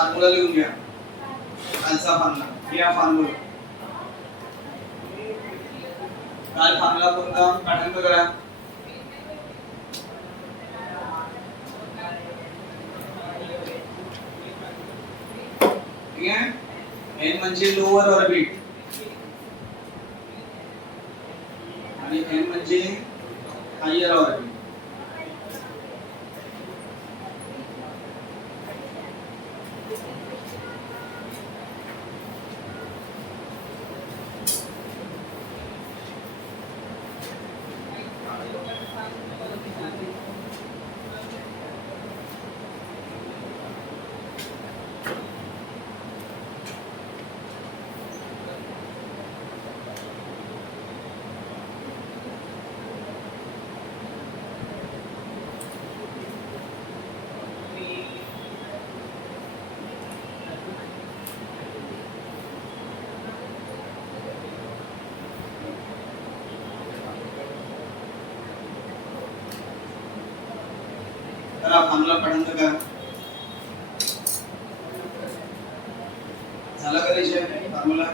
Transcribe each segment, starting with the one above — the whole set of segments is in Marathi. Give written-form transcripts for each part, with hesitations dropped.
फॉर्म्युला लिहून घ्या. खालचा फॉर्म्युला या फॉर्म्युला काय फॉर्म्युला कोणता काढून करा. ठीक आहे. एन म्हणजे लोअर ऑर्बिट आणि एन म्हणजे हायर ऑर्बिट. तर आप फॉर्म्युला पढ़न का झाला करायचे फॉर्म्युला.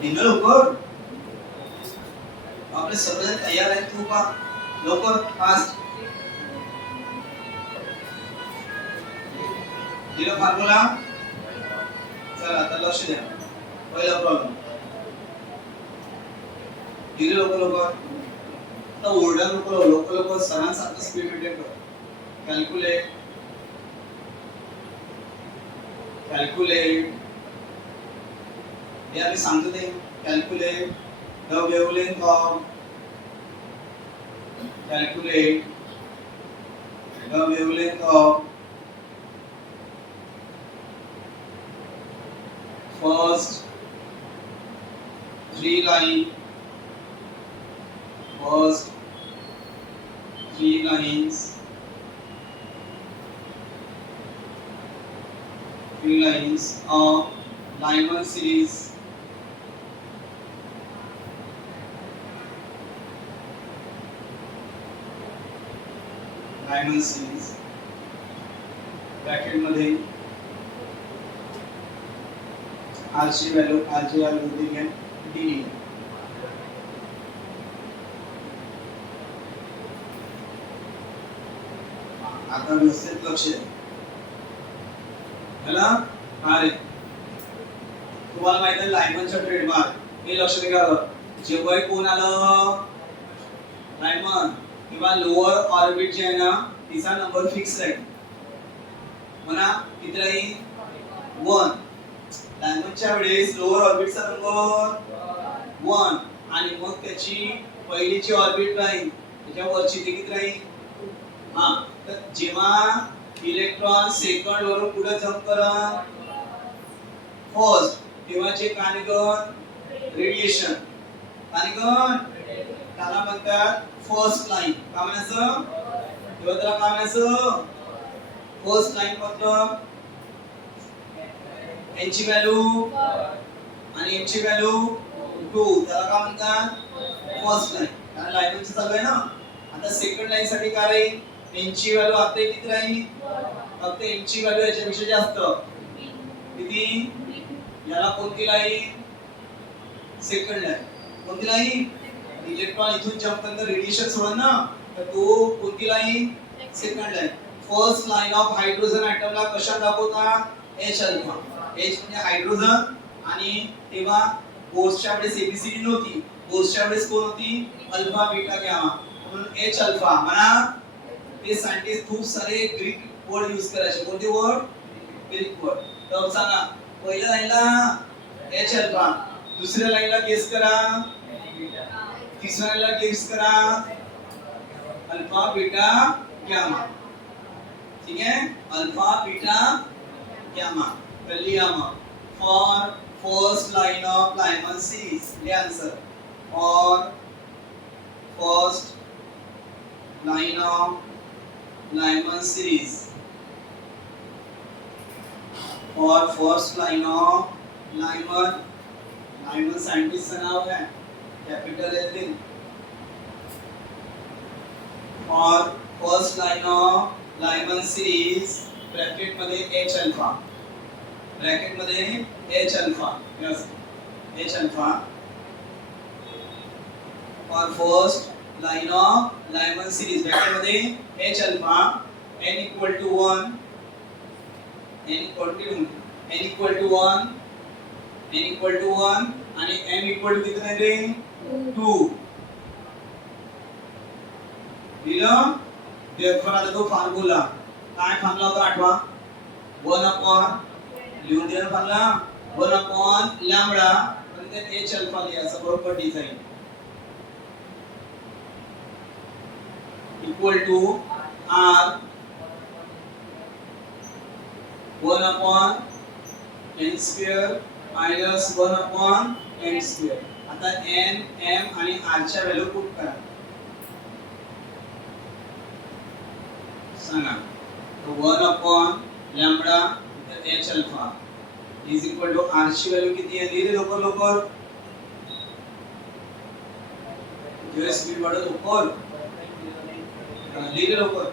दिलं लवकर. आपले सगळे तयार आहेत. तू पा लवकर फास्ट. दिलं फॉर्म्युला. चला आता लक्ष द्या. पहिला प्रॉब्लेम दिलं लवकर लवकर. आता ओरडा नको लवकर लवकर सरांसारखं स्पीड मेंटेन कर. कॅल्क्युलेट कॅल्क्युलेट हे आम्ही सांगतो ते. Calculate the wavelength of calculate the wavelength of first three lines of Lyman series. Lyman series bracket मध्ये R ची व्हॅल्यू होती घ्या D. आता व्यवस्थित लक्ष द्या. त्याला अरे तुम्हाला माहिती आहे लायमनचा ट्रेडमार्क हे लक्ष द्या. जेव्हा कोण आलं लायमन किंवा लोअर ऑर्बिट जे आहे ना तिचा नंबर फिक्स राहील म्हणा किती राहील 1. लायमनच्या वेळेस लोअर ऑर्बिटचा नंबर 1 आणि मग त्याची पहिलीची ऑर्बिट राहील त्याच्यावरची ते किती राहील. हा तर जेव्हा इलेक्ट्रॉन सेकंड वरून पुढे जंप करा फर्स्ट तेव्हा जे कानिगन रेडिएशन कानिगन त्याला म्हणतात फर्स्ट लाइन. काय म्हणायचं तेव्हा त्याला काय म्हणायचं फर्स्ट लाइन. मतलब n ची व्हॅल्यू आणि m ची व्हॅल्यू 2 त्याला काय म्हणतात फर्स्ट लाइन. कारण लाईनचं चालू आहे ना. आता सेकंड लाइन साठी काय राहील n ची व्हॅल्यू आता किती राहील फक्त n ची व्हॅल्यू याच्यापेक्षा जास्त किती. याला कोणती लाइन सेकंड लाइन. कोणती लाइन इलेक्ट्रॉन इथून जंप करता रेडिएशन सोडणार ना तर तो कोणती line second line. First line of hydrogen एटमला कशा दाखवतात H अल्फा. H म्हणजे हायड्रोजन आणि तेव्हा बोर्सच्या वेळेस एबीसीडी नव्हती. बोर्सच्या वेळेस कोण होती अल्फा बीटा गॅमा म्हणून H अल्फा. म्हणा ते सायंटिस्ट खूप सारे ग्रीक वर्ड यूज करायचे. कोणते वर्ड ग्रीक वर्ड. तर सांगा पहिल्या लाईनला H अल्फा दुसऱ्या लाईनला गेस करा तिसऱ्या लाईनला गेस करा अल्फा बीटा गॅमा. ठीक है अल्फा बीटा गॅमा. तर लिहा मग for first line of Lyman series. ले answer for first line of Lyman series. For first line of Lyman scientist का नाम है, कैपिटल एल दिन. For first line of Lyman series, bracket मध्ये H अल्फा, ब्रॅकेट मध्ये H alpha, yes H alpha. For first line of Lyman series, bracket मध्ये H alpha, n equal to 1, n equal to 1 आणि m equal to किती नाही रे 2. दिलं. therefore आता तो फॉर्म्युला काय फॉर्म्युला होता आठवा, 1 upon लिहून दिला फॉर्म्युला 1 upon लॅम्बडा आणि ते h अल्फा लिहायचा बरोबर design equal to r 1 upon n square minus 1 upon n square. आता n, m आणि r च्या व्हॅल्यू पुट करा. सांगा. तो 1 upon lambda h alpha is equal to r ची व्हॅल्यू किती आहे? लिहिले लवकर जेव्हा स्पीड वाढत लवकर लिहिले लवकर.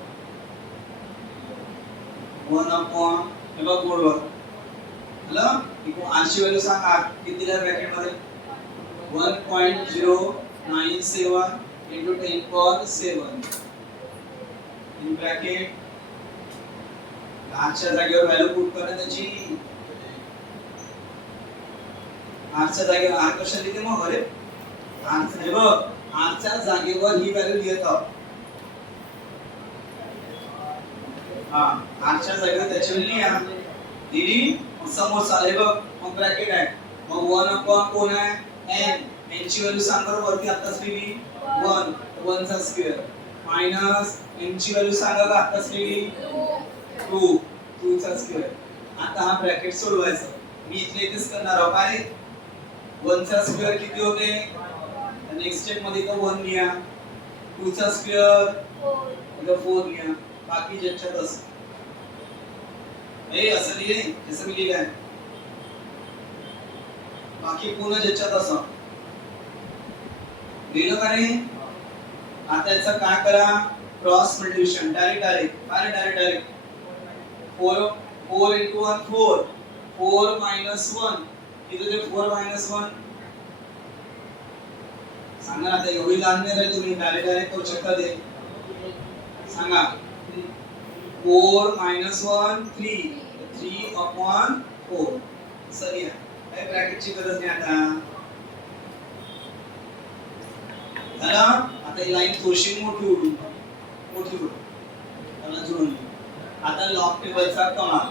1 upon हे बघ बोर्डवर आलं. r ची व्हॅल्यू सांगा किती दिल्या ब्रॅकेट मध्ये 1.097 into 10 power 7 in bracket. r च्या जागेवर व्हॅल्यू पुट करा त्याची. r च्या जागेवर r कशा लिहिते मग? अरे r हे बघ r च्या जागेवर ही व्हॅल्यू लिहित आहोत. r च्या जागेवर त्याची व्हॅल्यू लिहा. दिली समोर चाले बघ. मग ब्रॅकेट आहे. मग 1 upon कोण आहे? n. n ची व्हॅल्यू सांग बरं वरती आताच लिहिली 1, 1 चा स्क्वेअर मायनस m ची व्हॅल्यू सांगा का आताच लिहिली 2, 2 चा स्क्वेअर. आता हा ब्रॅकेट सोडवायचा. मी इथले इथेच करणार आहोत. काय 1 चा स्क्वेअर किती होते? नेक्स्ट स्टेप मध्ये तो 1 लिहा. 2 चा स्क्वेअर इथं 4 लिहा. बाकी ज्याच्यात असं हे असं लिहिले जसं मी लिहिलं आहे. बाकी पुन्हा ज्याच्यात असं लिहिलं का रे? आता याचं काय करा? Cross multiplication. Direct 4 into 1 4, 4 minus 1 इथे ते 4 minus 1 सांगा. आता एवढी लहान नाही रे तुम्ही, डायरेक्ट करू शकता ते. सांगा 4 minus 1 3 3 upon 4. सही आहे. काय ब्रॅकेटची गरज नाही आता. झाला. आता ही लाईन थोडीशी मोठी होईल. त्याला जोडून. आता लॉग टेबलचा कमाल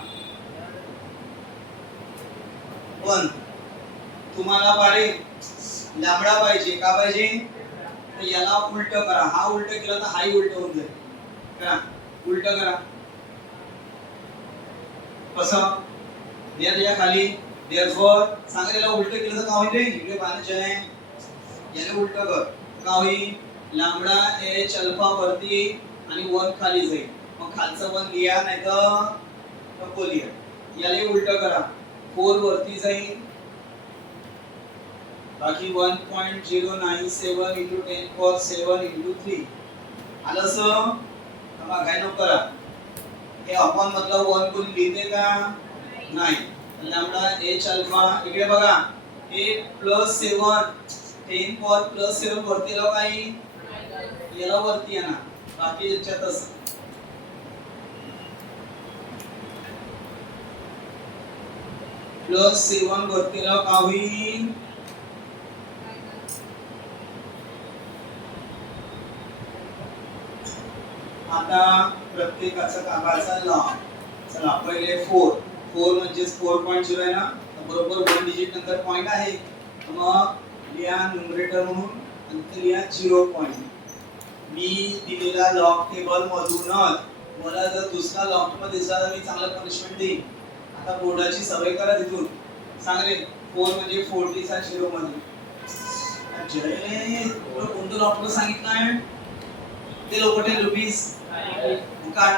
1. तुम्हाला पारे लॅम्बडा पाहिजे. का पाहिजे? तर याला उलट करा. हा उलट केला तर हाही उलट होऊन जाईल. करा उलट करा. कसं? या खाली therefore सांगा याला उलट केलं तर का होईल रे? इकडे पाण्याचे आहे. याला उलट कर. का होईल? लॅम्बडा h अल्फा वरती आणि 1 खाली जाईल. मग खालचा 1 लिहा नाहीतर नको लिहा. याला उलट करा. 4 वरती जाईल. बाकी 1.097 into 10 power 7 into 3 आलं असं. काय नको करा. हे अपॉन मधलं 1 कोणी लिहिते का? नाही. लॅम्बडा h अल्फा इकडे बघा. हे +7 10 power +7 वरती लाव काही याला वरती आहे ना. बाकी याच्यात असं +7 वरती लाव का होईल? आता प्रत्येकाचा कामाचा लॉग. चला पहिले 4 म्हणजे 4.0 आहे ना. बरोबर 1 डिजिट नंतर पॉइंट आहे. मग लिहा न्यूमरेटर म्हणून नंतर लिहा 0 पॉइंट. मी दिलेला लॉग टेबल मधूनच मला जर दुसरा लॉग टेबल दिसला तर मी चांगलं पनिशमेंट देईन. आता बोर्डाची सवय करा तिथून. सांग रे 4 म्हणजे 40 चा 0 मध्ये जय तुला कोणतं डॉक्टर सांगितलंय ते लोक ₹10 काय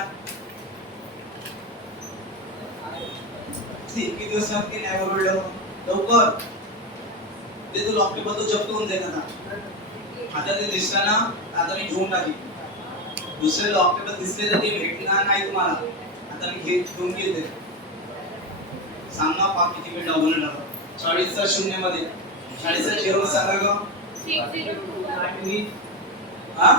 किती दिवस की नाही ओरडलं लवकर ते तू लॉकरी बद्दल जप्त होऊन जाईल आता ते दिसलं ना आता मी घेऊन टाकी दुसरे लॉकरी दिसले तर ते भेटणार नाही तुम्हाला आता मी घेऊन गेले सांग ना पा किती वेळ लावून टाका 40चा 0 मध्ये 40चा 0 सांगा ग 6021 हा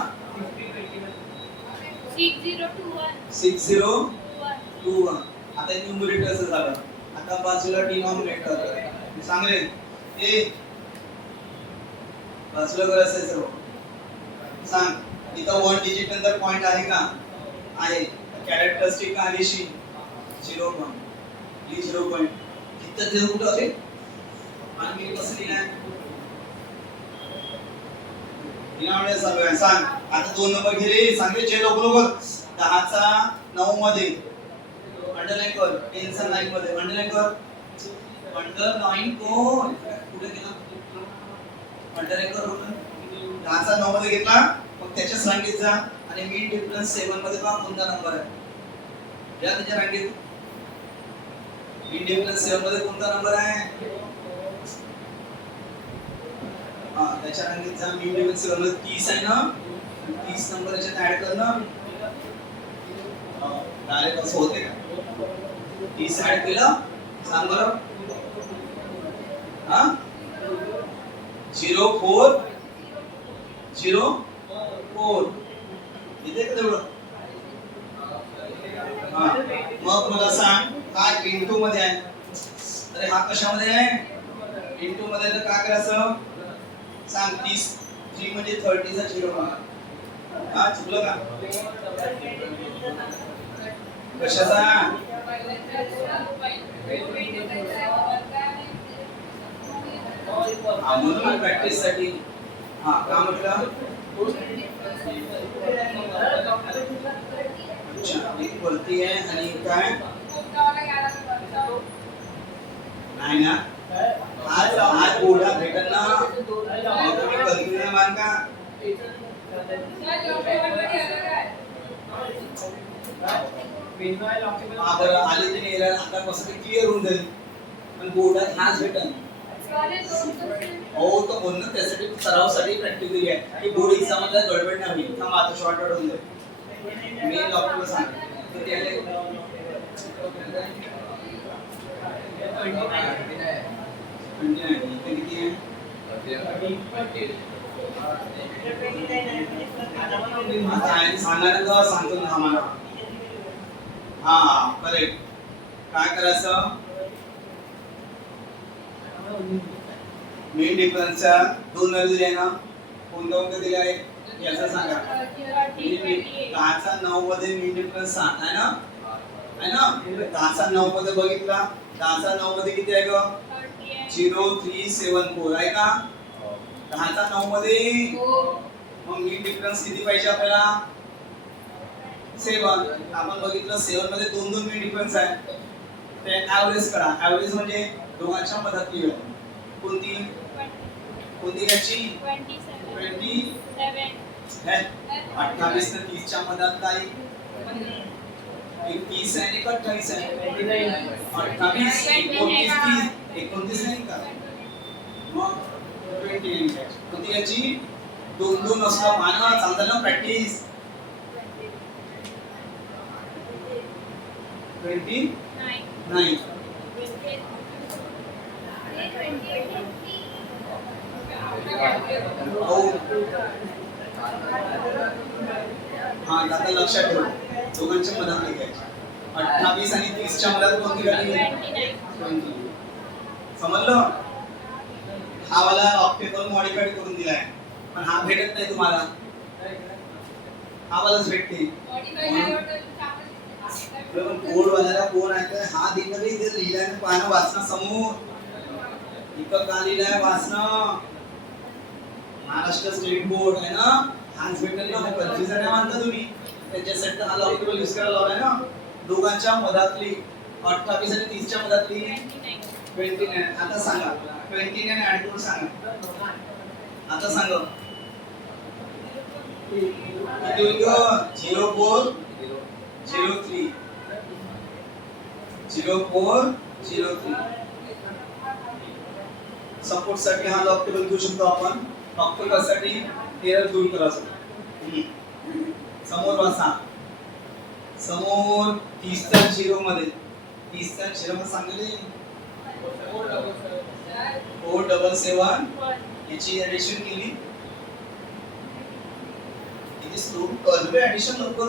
6021 आता न्यूमरेटर झालं आता बाजूला डिनॉमिनेटर सांग रे ए बाजूला करायचं सर्व सांग इथं 1 डिजिट नंतर पॉइंट आहे का आहे कॅरेक्टरिस्टिक का आलीशी 0 पॉइंट ही 0 पॉइंट इथं ते कुठं आहे आणि मी कसं लिहिलंय डिनॉमिनेटर चालू आहे सांग आता 2 नंबर घे रे सांग रे जे लोक 10 चा 9 मध्ये अंडरलाइन कर टेन्शन लाइन मध्ये अंडरलाइन कर अंडरलाइन कोण कुठे गेला अंडरलाइन कर होतं 10 चा 9 मध्ये घेतला मग त्याच्या रांगेत जा आणि मीन डिफरन्स 7 मध्ये पहा कोणता नंबर आहे या त्याच्या रांगेत मीन डिफरन्स 7 मध्ये कोणता नंबर आहे हा त्याच्या रांगेत जा मीन डिफरन्स 7 मध्ये 30 आहे ना 30 नंबर याच्यात ऍड कर ना डायरेक्ट असं होते का 30 ऍड केलं सांग बरं हा 04 इथे का तेवढं हा मग मला सांग काय इंटू मध्ये आहे अरे हा कशामध्ये आहे इंटू मध्ये तर काय करायचं सांग 30 3 म्हणजे 30 चा 0 हा चुकलं का कशाचा म्हणून प्रॅक्टिस साठी हा का म्हटलं अच्छा एक वरती आहे आणि काय नाही ना आज बोर्डा भेटल ना तुम्ही कधी नाही मान का बरं आले ते नाही आता कसं क्लिअर होऊन जाईल पण बोर्डात हाच भेटल हो तो म्हणून त्यासाठी सरावासाठी प्रॅक्टिस दिली आहे की बोर्ड एक्झाम मध्ये गडबड नाही होईल थांब आता शॉर्टकट होऊन जाईल मी डॉक्टरला सांगतो ते आले 29 किती आहे आता सांगायला का सांगतो ना आम्हाला हा करेक्ट काय करायचं मेन डिफरन्सच्या 2 व्हॅल्यू दिल्या ना कोणत्या दिल्या आहे याचा सांगा 10 चा 9 मध्ये मेन डिफरन्स 7 आहे ना 10 चा 9 मध्ये बघितला 10 चा 9 मध्ये किती आहे ग 0374 आहे का 10 चा 9 मध्ये मग मेन डिफरन्स किती पाहिजे आपल्याला 7 आपण बघितलं 7 मध्ये 2 मेन डिफरन्स आहे ते ऍव्हरेज करा ऍव्हरेज म्हणजे दोघांच्या मधातली वेळ कोणती याची 27 है 28 ने 30 च्या मधात काय एक 30 आहे एक 28 आहे 28 29 नाही का मग 20 कोणती याची 2 असला मानवा चालतं ना प्रॅक्टिस 29 हा आता लक्षात ठेव दोघांच्या मधात घ्यायचे 28 आणि 30 च्या मधात कोणती गाडी 20 समजलं हा वाला ऑक्टेबल मॉडिफाईड करून दिलाय पण हा भेटत नाही तुम्हाला हा वालाच भेटते कोड वाल्याला कोण आहे तर हा दिलं इथे लिहिलाय पानं वाचणं समोर इथं का लिहिलाय वाचणं महाराष्ट्र स्टेट बोर्ड आहे ना हाच भेटेल ना 25 जण मानता तुम्ही त्याच्यासाठी हा ऑक्टेबल यूज करायला लावलाय ना दोघांच्या मधातली 28 आणि 30 च्या मधातली 29 आता सांगा 29 ऍड करून सांगा आता सांग किती होईल ग 0403 0403 सपोर्ट साठी हा लॉक टेबल घेऊ शकतो आपण फक्त कशासाठी एरर दूर करायचं समोर बसा समोर 30 चा 0 मध्ये 30 चा 0 मध्ये सांगले 477 याची ऍडिशन केली किती स्लो करतोय ऍडिशन लवकर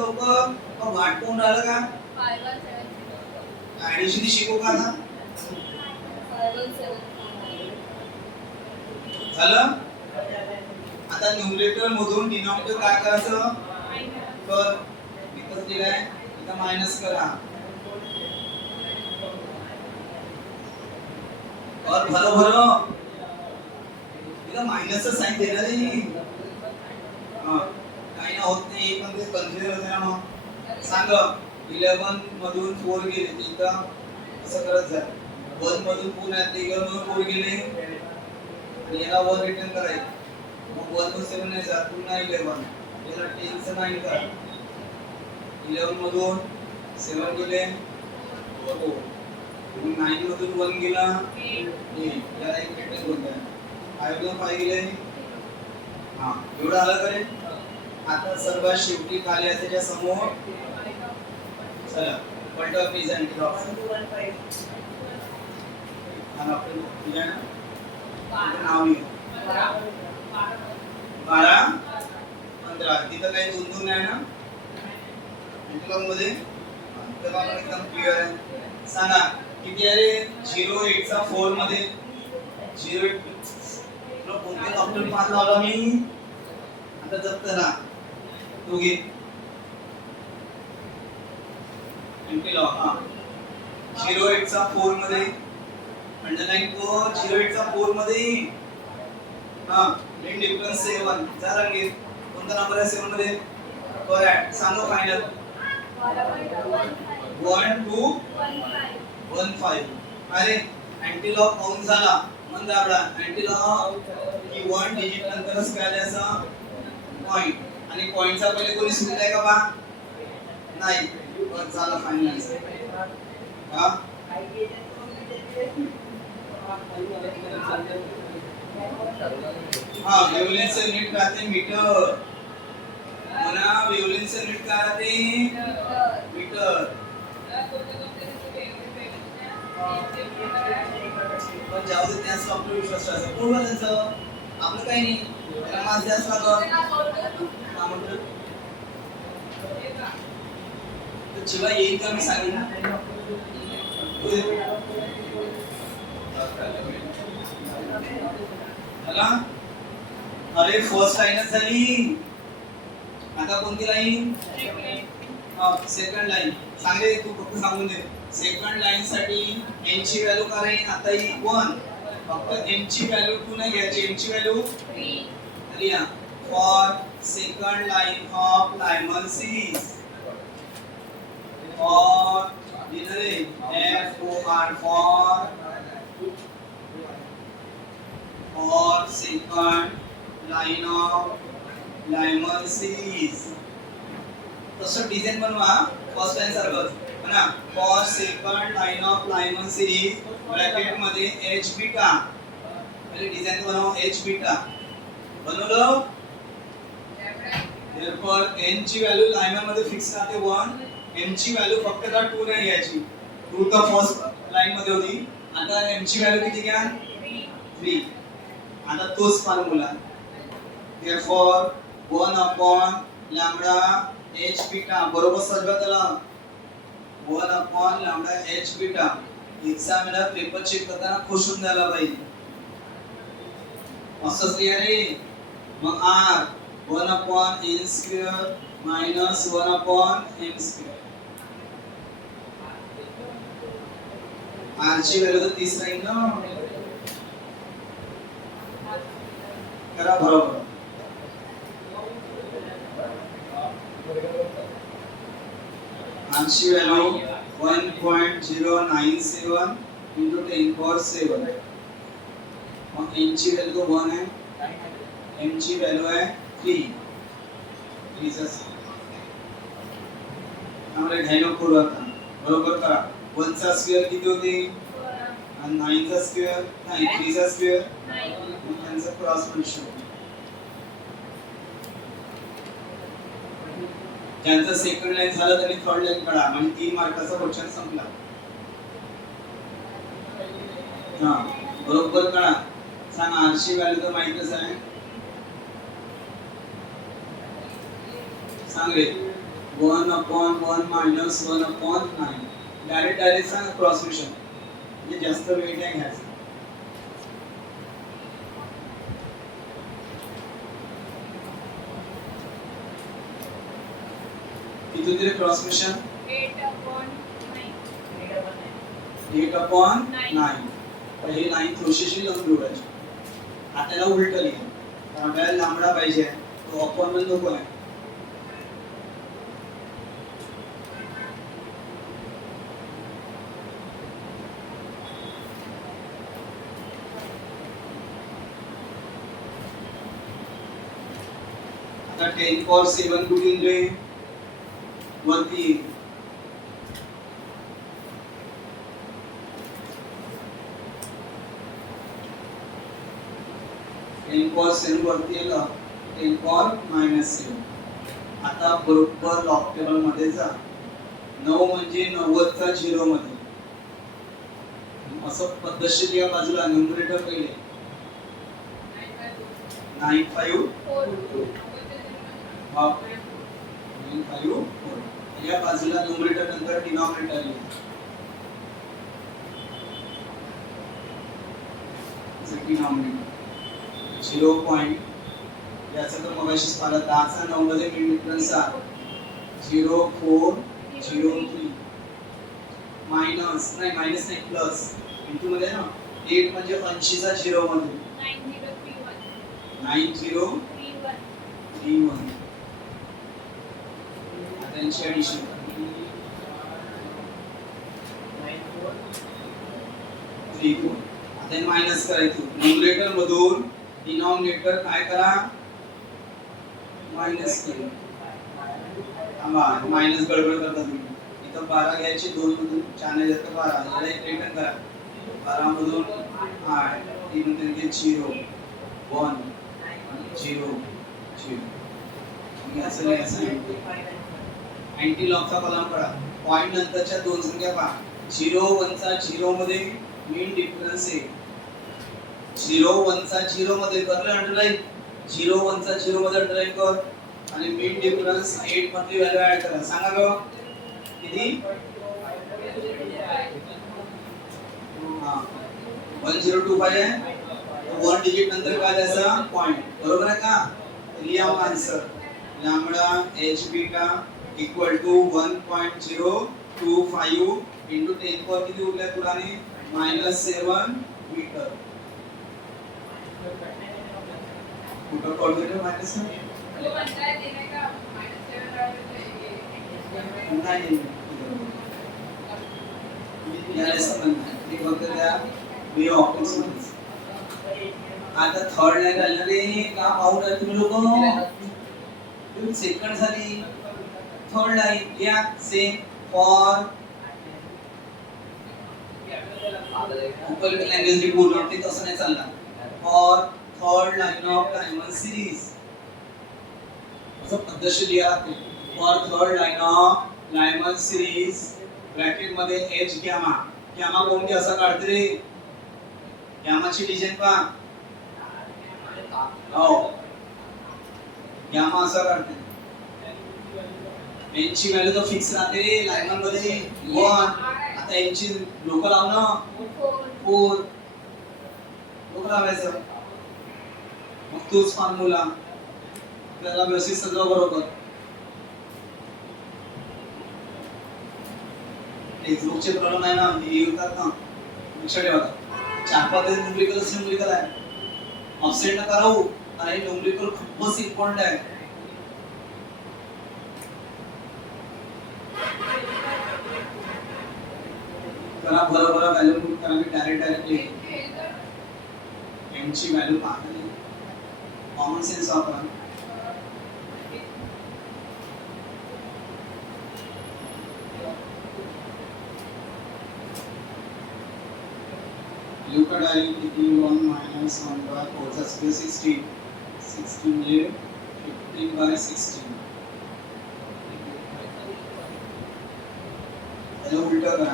वाट कोण राहिलं का 5170 ऍडिशन शिकू का आता 5170 झालं आता न्यूमरेटर मधून डिनॉमिनेटर काय करायचं तर इथं दिलाय इथं मायनस करा और भरो भरो इथं मायनसचं साइन देणार आहे हां काही ना होत नाही एक मध्ये कन्फ्युजन होते ना मग सांग 11 मधून 4 गेले इथं असं करत जा 1 मधून पुन्हा 11 मधून 4 गेले आणि याला वर रिटर्न करायचं मग 1 मधून 7 नाही जात पुन्हा 11 याला 10 चं 9 करा 11 मधून 7 गेले हो मग 9 मधून 1 गेला 8 याला एक रिटर्न बोलतोय 5 मधून 5 गेले हां एवढं आलं करे आता सर्वात शेवटी खाली त्याच्या समोर चला पलटा प्रेझेंट ड्रॉप आणि आपण तुझ्या नाव लिहू 12 15 तिथं काही दोन दोन आहे ना इंटरलॉक मध्ये तर आपण एकदम क्लिअर आहे सांगा किती आहे रे 08 चा 4 मध्ये 08 तुला कोणते डॉक्टर पास लावला मी आता जप करा दोघे इंटरलॉक हा 08 चा 4 मध्ये अंडरलाइन को 08 चा 4 मध्ये हां मेन डिफरन्स 7 जा रंगीत कोणता नंबर आहे 7 मध्ये करेक्ट सांगो फायनल 1 2 1 5 अरे अँटीलॉक काउंट झाला मन दाबडा अँटीलॉक की 1 डिजिट नंतरच काय द्यायचं पॉइंट आणि पॉइंटचा पहिले कोणी सुटलाय का बा नाही बस झालं फायनल हा हाँ वेवलेंथ से यूनिट क्या आते हैं मीटर मना वेवलेंथ से यूनिट क्या आते हैं मीटर पण जाऊ दे त्याच डॉक्टर विश्वास ठेवायचा कोण बोलायचं आपलं काही नाही त्याला मास द्यास लागत का म्हणतो तर जेव्हा येईल का मी सांगेन चला अरे फर्स्ट लाईनच झाली आता कोणती लाईन सेकंड लाईन सांगे तू फक्त सांगून दे सेकंड लाईन साठी n ची व्हॅल्यू काय राहील आता ही 1 फक्त n ची व्हॅल्यू 2 नाही घ्यायची n ची व्हॅल्यू 3 लिहा for second line of Lyman series for लिहिलंय for second line of Lyman series तसं डिझाइन बनवा फर्स्ट लाइन सारखं ना for second line of Lyman series bracket मध्ये h बीटा पहिले डिझाइन बनवा h बीटा बनवलं therefore n ची व्हॅल्यू लायमन मध्ये फिक्स राहते 1 m ची व्हॅल्यू फक्त का 2 नाही घ्यायची 2 तर फर्स्ट लाइन मध्ये होती आता m ची व्हॅल्यू किती घ्या 3 आता तोच formula therefore 1 upon lambda h beta बरोबर सर्व त्याला 1 upon lambda h beta एक्झामला पेपर चेक करताना खुश होऊन द्यायला पाहिजे असंच लिहा रे मग r 1 upon n square minus 1 upon m square r ची व्हॅल्यू तर 30 राहील ना करा बरोबर आंशी व्हॅल्यू 1.097 into 10 power 7 मग n ची व्हॅल्यू 1 आहे m ची व्हॅल्यू आहे 3 3 आम्हाला घ्यायला करू आता बरोबर करा 1 चा स्क्वेअर किती होते आणि 9 चा स्क्वेअर नाही 3 चा स्क्वेअर त्यांचा क्रॉस रेशो ज्यांचा सेकंड लाईन झाला त्यांनी थर्ड लाईन काढा म्हणजे 3 मार्काचा क्वेश्चन संपला हा बरोबर काढा सांग r ची व्हॅल्यू तर माहितच आहे सांग रे 1/1 minus 1/9 डायरेक्ट सांग क्रॉस रेशो म्हणजे जास्त वेळ नाही घ्यायचा किती होते क्रॉस रेशो 8/9 तर हे 9 थोडीशी लावून जोडायची आपल्याला उलट लिहा कारण आपल्याला लांबडा पाहिजे तो अपॉन मध्ये नको आहे आता 10 power 7 कुठून रे वरती 10 power 7 वरती आला 10 power -7 आता बरोबर लॉग टेबल मध्ये जा 9 म्हणजे 90 चा 0 मध्ये असं पद्धतशीर या बाजूला न्यूमरेटर पहिले 954 या बाजूला न्यूमरेटर नंतर डिनॉमिनेटर लिहा 0 पॉइंट याचा तर मगाशीच पाहिला 10 चा 9 मध्ये मिड डिफरन्स आहे 0403 मायनस नाही प्लस इंटू मध्ये ना 8 म्हणजे 80 चा 0 मध्ये 9031 त्यांची ऍडिशन 34 आता मायनस करायचं न्यूमरेटर मधून डिनॉमिनेटर काय करा मायनस करा मायनस गडबड करता तुम्ही इथं 12 घ्यायचे 2 मधून 4 ने जातं 12 याला एक रिटर्न करा 12 मधून 8 3 मधून 0 1 0 0 मी असं नाही असं अँटी लॉगचा कॉलम काढा पॉइंट नंतरच्या दोन संख्या पहा 0 1 चा 0 मध्ये मीन डिफरन्स आहे 0 1 चा 0 मध्ये करले अंडरलाइन 0 1 चा 0 मध्ये अंडरलाइन कर आणि मीन डिफरन्स 8 मध्ये व्हॅल्यू ऍड करा सांगा गं किती हां 1025 आहे 1 डिजिट नंतर काय द्यायचा पॉइंट बरोबर आहे का लिहा answer lambda h beta equal to 1.025 into 10 power किती उरल्या पुराने -7 मीटर कुठं कॉर्डिनेट मायनस नाही याला संबंध ते फक्त त्या वे ऑप्टिक्स मध्ये आता थर्ड लाईन आली रे का पाहू नये तुम्ही लोक सेकंड झाली थर्ड लाइन या सेम फॉर ऊपर की लैंग्वेज रिपोर्ट होती तसं नाही चालणार for third line of diamond series असं पद्धतशीर लिहा लागते for third line of diamond series bracket मध्ये h गॅमा गॅमा कोणती असं काढते रे गॅमाची डिझाइन पहा हो गॅमा असं काढते n ची व्हॅल्यू तर फिक्स राहते लायमन मध्ये 1 आता n ची लोकल लाव ना 4 लोकल लावायचं मग तोच फॉर्म्युला त्याला व्यवस्थित सगळं बरोबर टेक्स्टबुकचे प्रॉब्लेम आहे ना हे येतात ना लक्षात ठेवा 4-5 न्यूमेरिकल सिम्बॉलिकल आहे ऑफसेट नका राहू आणि न्यूमेरिकल खूपच इम्पॉर्टंट आहे करा बरोबर व्हॅल्यू पुट करा मी डायरेक्टली m ची व्हॅल्यू पाहता कॉमन सेन्स वापरा. लुक at I किती 1 minus 1 by 4 चा स्क्वेअर 16. 16 म्हणजे 15 by 16. त्याला उलट करा.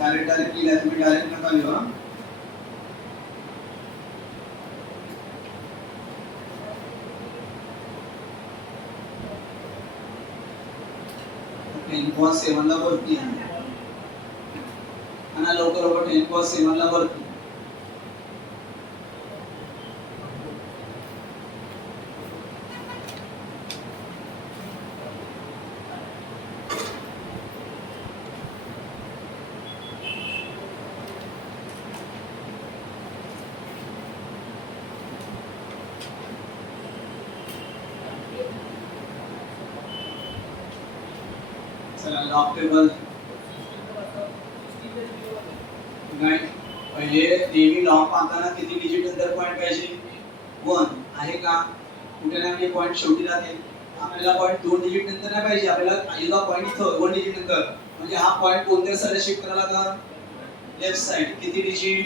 डायरेक्ट लिहिला तुम्ही डायरेक्ट नका लिहू हा. टेन cos 7 ला वरती आहे आणि लवकर लवकर 10 cos 7 ला वरती. चला लॉग टेबल नाही पहिले नेहमी लॉग पाहताना किती डिजिट नंतर पॉइंट पाहिजे 1 आहे का. कुठे ना कुठे पॉइंट शेवटी राहते. आपल्याला पॉइंट 2 डिजिट नंतर नाही पाहिजे. आपल्याला आईला पॉइंट इथं 1 डिजिट नंतर म्हणजे हा पॉइंट कोणत्या साईडला शिफ्ट करायला लागला लेफ्ट साइड. किती डिजिट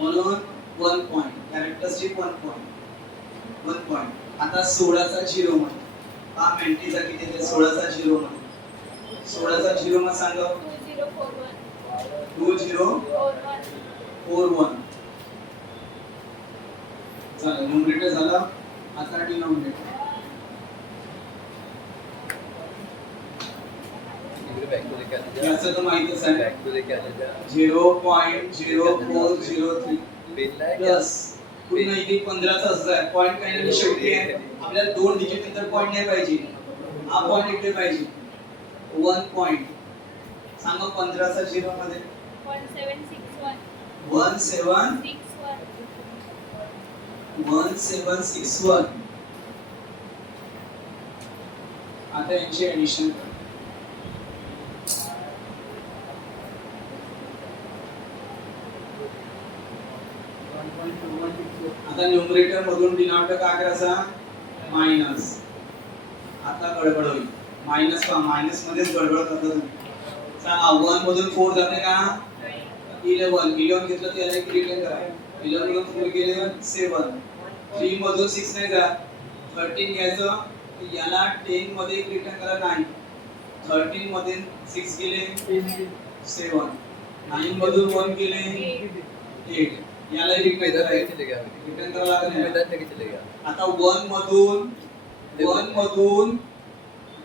म्हणून 1 पॉइंट कॅरेक्टरिस्टिक 1 पॉइंट. आता 16 चा 0 मध्ये हा मेंटीचा किती येते 16 चा 0 मध्ये 16 चा 0 मध्ये सांगा 2041. चला न्यूमरेटर झाला. आता डिनॉमिनेटर याचं तर माहितीच आहे 0.0403 प्लस पुन्हा इथे 15 चा असणार पॉइंट काही नाही शेवटी आहे. आपल्याला 2 डिजिट नंतर पॉइंट नाही पाहिजे. हा पॉइंट इथे पाहिजे 1 पॉइंट. सांगा 15 चा 0 मध्ये 1761. आता यांची ऍडिशन करा. आता न्यूमरेटर मधून डिनॉमिनेटर काय करायचा मायनस. आता गडबड होईल. मायनस मध्येच गडबड करता तुम्ही. सांगा 1 मधून 4 जाते का 11 घेतलं त्याला एक रिटर्न करा. 11 मधून 4 गेले 7. 3 मधून 6 नाही जात 13 घ्यायचं. याला 10 मध्ये एक रिटर्न करा 9. 13 मध्ये 6 गेले 7. 9 मधून 1 गेले 8. याला रिटर्न करायला लागेल. आता 1 मधून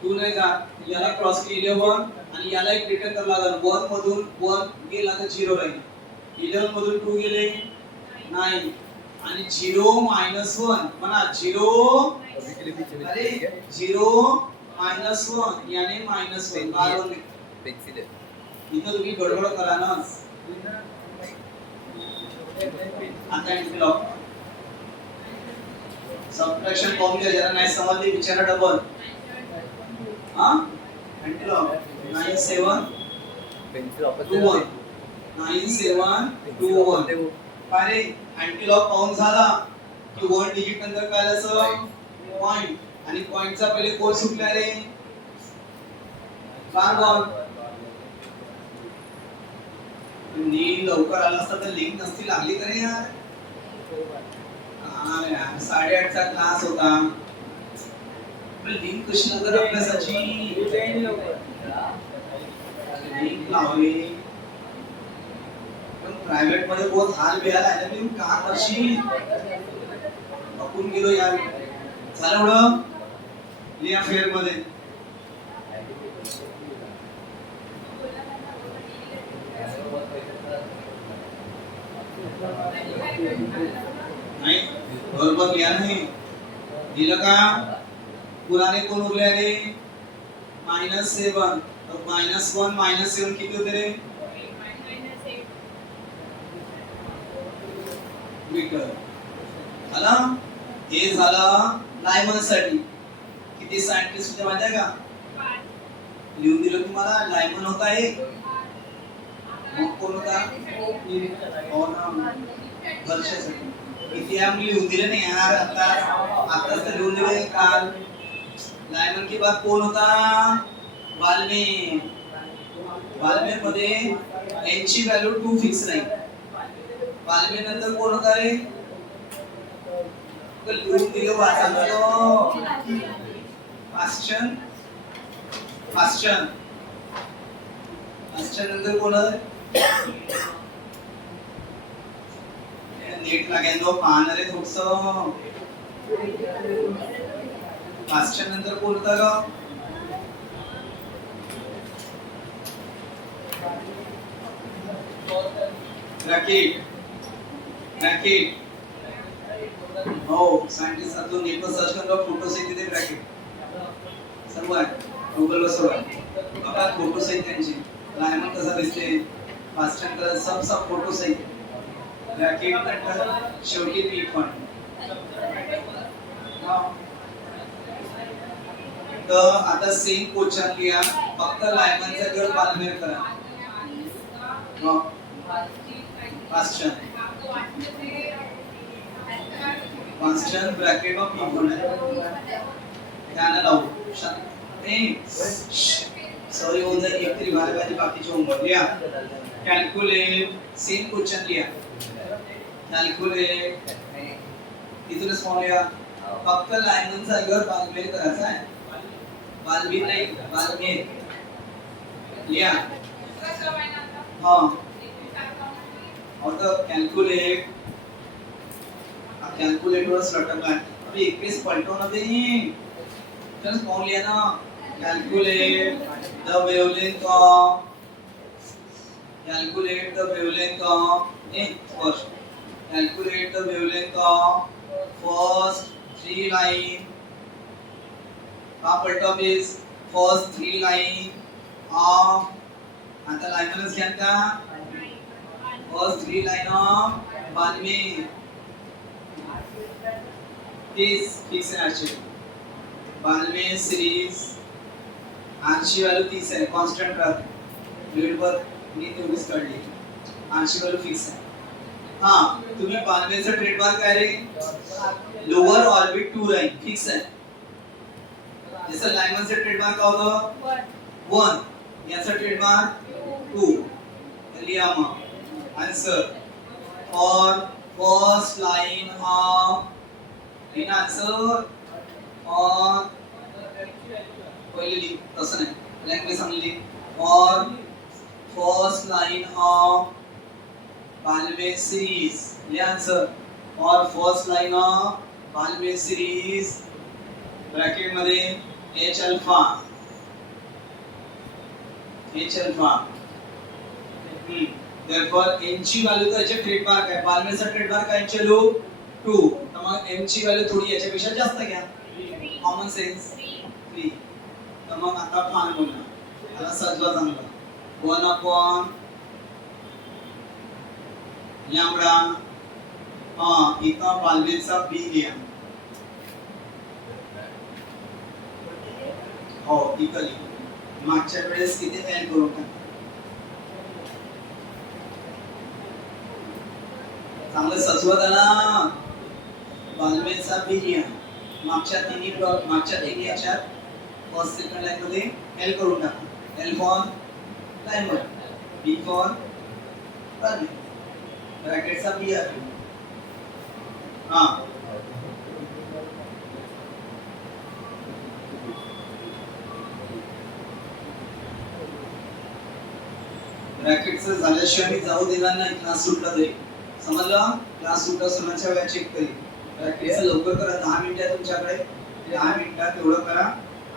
2 नाही जात. याला क्रॉस केले 11 आणि याला एक रिटर्न करायला लागेल. 1 मधून 1 गेला तर 0 राहील. 11 मधून 2 गेले 9 आणि 0 minus 1 म्हणा 0 अरे 0 minus 1 याने -1 बार पेन्सिल आहे. इथं तुम्ही गडबड करा ना. आता इंटरलॉक सबट्रॅक्शन पाहून घ्या. जरा नाही समजले विचारा डबल. हा इंटरलॉक 97 पेन्सिल वापस 21 9721. काय रे अँटीलॉक पाहून झाला की 1 डिजिट नंतर काय आलं पॉइंट आणि पॉइंटचा पहिले कोड सुटला रे कार्बन. नी लवकर आला असता तर लिंक नसती लागली का रे यार. हा यार 8:30 चा क्लास होता. लिंक कशी लागत आपल्यासाठी लिंक लावली. प्राइवेट मध्ये बहुत हाल बेहाल आहे ना. मी का करशील आपण गेलो यार. झालं एवढं लिया फेअर मध्ये नाही बरोबर लिया नाही दिलं का. पुराने कोण उरले रे -7. -1 -7 किती होते रे मीटर. झालं हे झालं लायमन साठी. किती सायंटिस्ट होते माहिती आहे का लिहून दिलं तुम्हाला. लायमन होता एक. मग कोण होता हो ना वर्षासाठी किती आम्ही लिहून दिले नाही यार आताच तर लिहून दिले काल. लायमन के बाद कोण होता? वाल्मिक. वाल्मिक मध्ये n ची व्हॅल्यू 2 फिक्स नाही. वाल्मिक नंतर कोण होता रे? लिहून दिलं वाचायला. पाश्चन पाश्चन पाश्चन नंतर कोण आहे? नीट लागेल तो पाहणार आहे थोडस. पाश्चन नंतर कोण होता ग? रॅकेट. रॅकेट हो सायंटिस्ट अजून नीट सर्च करा फोटो सहित तिथे ब्रॅकेट सर्व आहे गुगल वर सर्व आहे बघा फोटो सहित त्यांचे. लायमन कसा दिसते पाश्चन कलर सब फोटो सहित. ब्रॅकेट नंतर शेवटी पी पण. तर आता सेम क्वेश्चन लिहा फक्त लायमनचा गड बालमेर करा. पाश्चन पाश्चन ब्रॅकेट व पी पण ध्यान लावू. सॉरी होऊन जाईल एक तरी भारी भारी बाकीचे होमवर्क लिहा. कॅल्क्युलेट सेम क्वेश्चन लिहा. कॅल्क्युलेट इथूनच फॉर्म लिहा. फक्त लायमनचा जागेवर बालमेर करायचा आहे. बालमेर नाही बालमेर लिहा. हाँ और तो कैलकुलेट कैलकुलेट वर लटकला है. अबे एक पेज पलटो ना दे. चल फॉर्म लिया ना. Calculate the wavelength of calculate the wavelength of A first calculate the wavelength of first 3 line. का पलटो पेज फर्स्ट 3 लाइन ऑफ आता लायमनच घ्या का फर्स्ट 3 लाइन ऑफ बालमेर. तीस फिक्स है आरची बालमेर सीरीज. आरची व्हॅल्यू 30 आहे कांस्टंट राहते. ग्रेड वर मी तेवढीच काढली. आरची व्हॅल्यू फिक्स आहे. हां तुम्ही बालमेरचा ट्रेडमार्क काय रे? लोअर ऑर्बिट 2 लाइन फिक्स आहे. जसं लायमनचा ट्रेडमार्क काय होतं 1 याचा ट्रेडमार्क 2. लिहा मग answer for first line of in answer और पहिले लिख तसं नाही लँग्वेज सांगली. For first line of Balmer series लिहा answer for first line of Balmer series bracket मध्ये h alpha h alpha. therefore n ची व्हॅल्यू तर याचे ट्रेडमार्क आहे. बालमेरचा ट्रेडमार्क काय चलो 2. तर मग m ची व्हॅल्यू थोडी याच्यापेक्षा जास्त घ्या. Common sense 3. तर मग आता फॉर्म्युला त्याला सजवा चांगला 1 अपॉन लॅम्बडा. हां इथं बालमेरचा b लिहा. हो इक्वली मागच्या वेळेस किती ऍड करू का चांगलं सजवत आला. बालमेरचा बी लिहा. मागच्या तिन्ही याच्यात फर्स्ट सेकंड लाइन मध्ये एल करून टाका. L for Lyman B for बालमेर ब्रॅकेटचा बी आहे. हां ब्रॅकेटचं झाल्याशिवाय मी जाऊ देणार नाही. क्लास सुटला तरी समजलं. क्लास सुटला सुनाच्या वेळा चेक करी. ब्रॅकेटचं लवकर करा. 10 मिनिटं आहे तुमच्याकडे. 10 मिनिटात तेवढं करा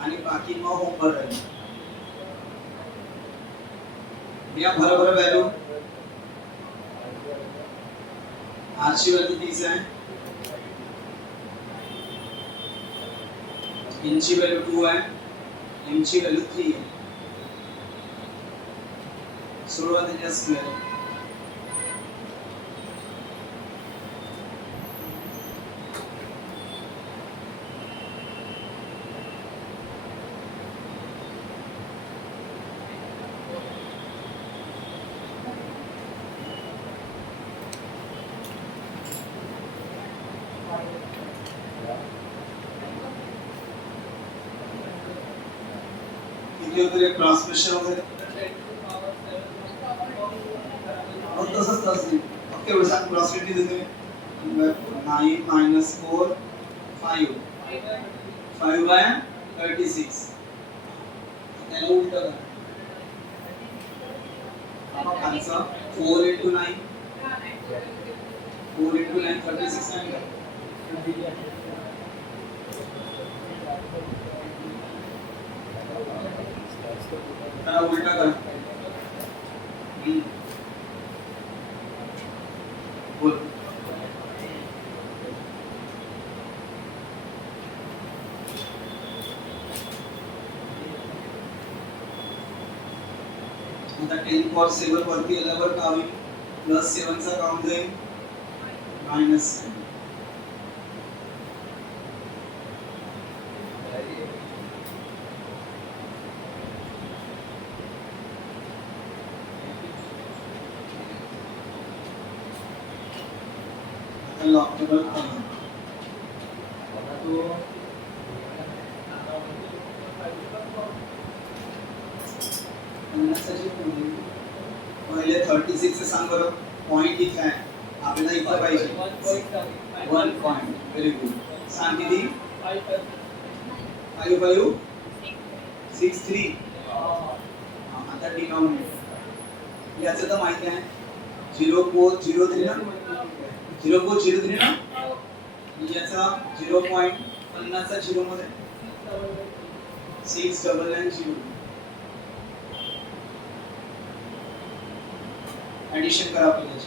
आणि बाकी मग होमवर्क राहील. या बरोबर व्हॅल्यू आरची व्हॅल्यू 30 आहे. n ची व्हॅल्यू 2 आहे. m ची व्हॅल्यू 3 आहे. सुरुवातीला स्क्वेअर किती होतं रे क्रॉस प्रेशर वगैरे मग तसंच असेल फक्त एवढं सांग क्रॉस किती देते 9 - 4 5 5/36 त्याला उलट करा मग खालचं 4 × 9 4 × 9 36 नाही का त्याला उलटा करा बोल आता 10 cos 7 वरती आल्यावर काय होईल +7 चा काउंट जाईल -7 लॉकेबल करा पहिले 36 चे सांग बरं पॉइंट इथे आहे आपल्याला इथे पाहिजे 1 पॉइंट व्हेरी गुड सांग किती 5 5 6 3 आता डिनॉमिनेटर याचं तर माहिती आहे 0.03 ना 0.03 ना याचा 0.50 चा 0 मध्ये 699 ऍडिशन करा पहिल्याची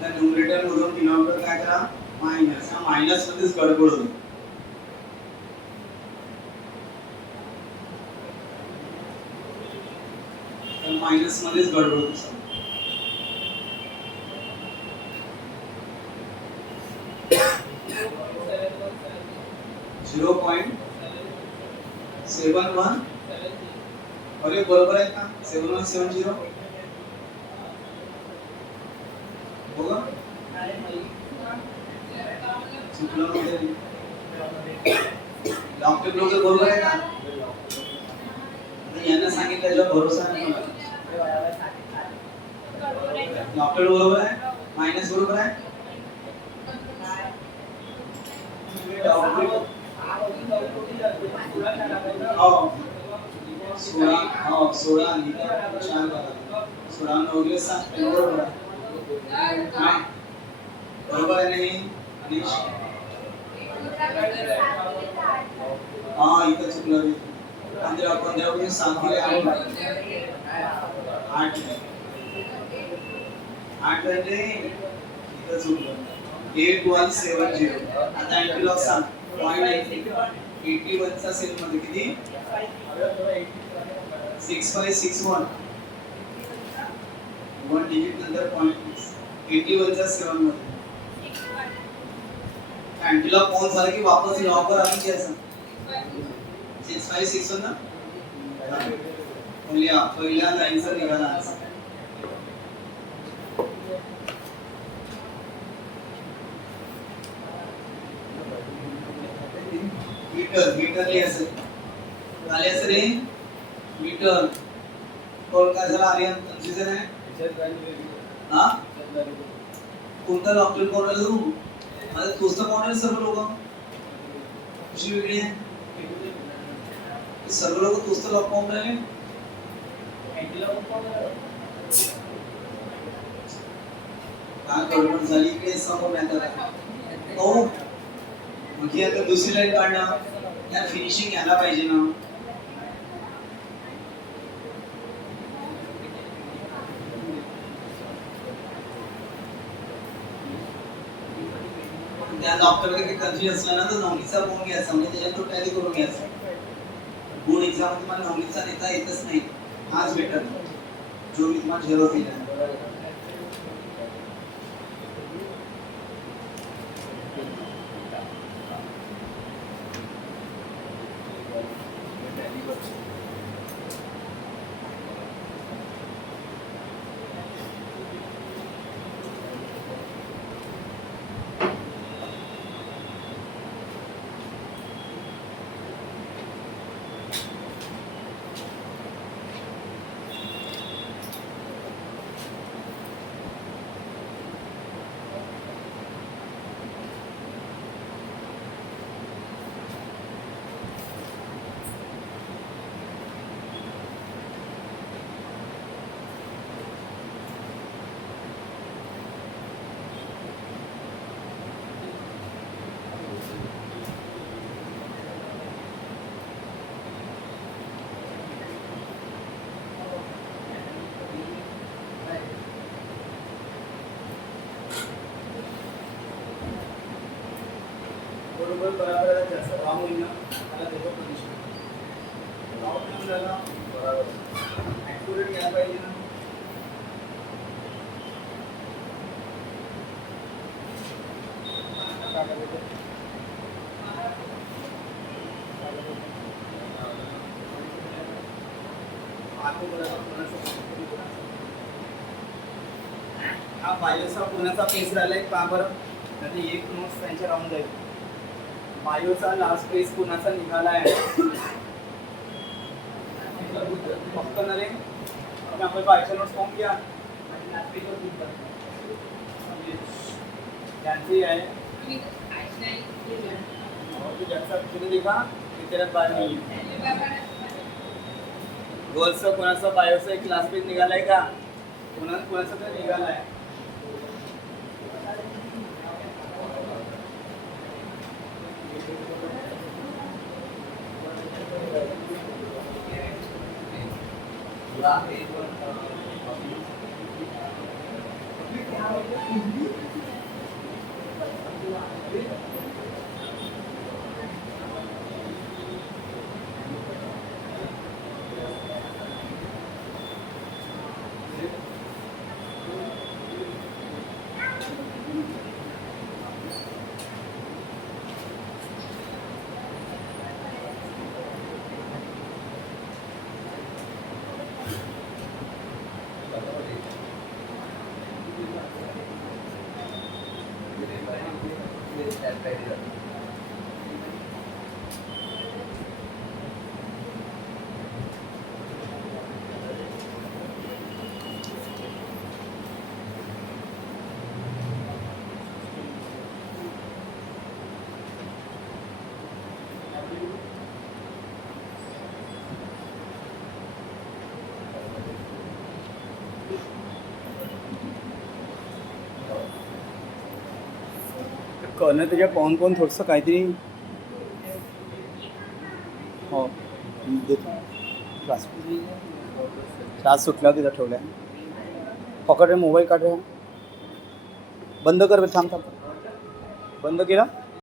त्या न्यूमरेटर मधून डिनॉमिनेटर काय करा मायनस हा मायनस मध्येच गडबड होते तर मायनस मध्येच गडबड होते 0.71 अरे बरोबर आहे का 7170 बघा चुकलं म्हणजे डॉक्टर लोक बरोबर आहे का यांना सांगितलं भरोसा नाही मला डॉक्टर बरोबर आहे मायनस बरोबर आहे सोळा आणि 4 16 9 7 बरोबर आहे बरोबर आहे नाही अनिश इथं चुकलं 15 मध्ये 7 दिले 8 म्हणजे इथं चुकलं 8170 आता अँटीलॉग सांग 0.81 चा सेल मध्ये किती 6561 1 डिजिट नंतर 0.81 चा 7 मध्ये अँटीलॉग ऑन झाला की वापस लॉग वर आम्ही घ्यायचं 6561 ना पहिल्या लाईनचा निघाला मीटर लिहायचं आले असं रे मीटर कोण काय झाला आर्यन कन्फ्युजन आहे हा कोणता डॉक्टर कोण आला तू माझं तोच तर कोण आहे सर्व लोक कशी वेगळी आहे सर्व लोक तोच तर लॉक पाहून राहिले काय गडबड झाली इकडे समोर नाही हो मग ही आता दुसरी लाईन काढणं यात फिनिशिंग यायला पाहिजे ना त्या डॉक्टरला काही कन्फ्युज असला ना तर नवनीचा फोन घ्यायचा म्हणजे त्याच्यात तो टॅली करून घ्यायचा बोर्ड एक्झाम मध्ये मला नवनीचा नेता येतच नाही हाच बेटर जो मी तुम्हाला झेरो केला टेबल बरोबर जास्त राम होईल ना त्याला देतो पोझिशन राऊंड झाला बरोबर ॲक्युरेट घ्यायला पाहिजे ना हा बायोचा पुण्याचा पेस राहिलाय का बरं तर एक नोट्स त्यांच्या राहून जाईल बायोचा लास्ट पेस पुण्याचा निघाला आहे फक्त ना रे आपण बायोचा नोट्स फॉर्म घ्या आणि लास्ट पेजवर क्लिक करा त्यांची आहे ज्याचा तुम्ही देखा त्याच्यात बायो नाही गोल्सचं कोणाचं बायोचं एक क्लास पेज निघालाय का कोणाचं तर निघालाय कळलं त्याच्या पाहून पाहून थोडंसं काहीतरी हो देतो क्लास सुटल्यावर तिथं ठेवल्या पकड रे मोबाईल काढ रे बंद कर थांब थांब बंद केला